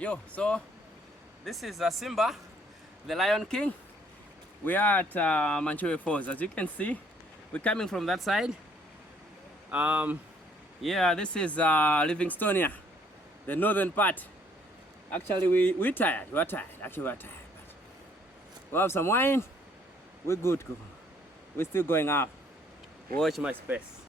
Yo, so this is Simba, the Lion King. We are at Manchewe Falls. As you can see, we're coming from that side. Yeah, this is Livingstonia, the northern part. Actually, we're tired. We're tired. Actually, we're tired. We have some wine. We're good. We're still going up. Watch my space.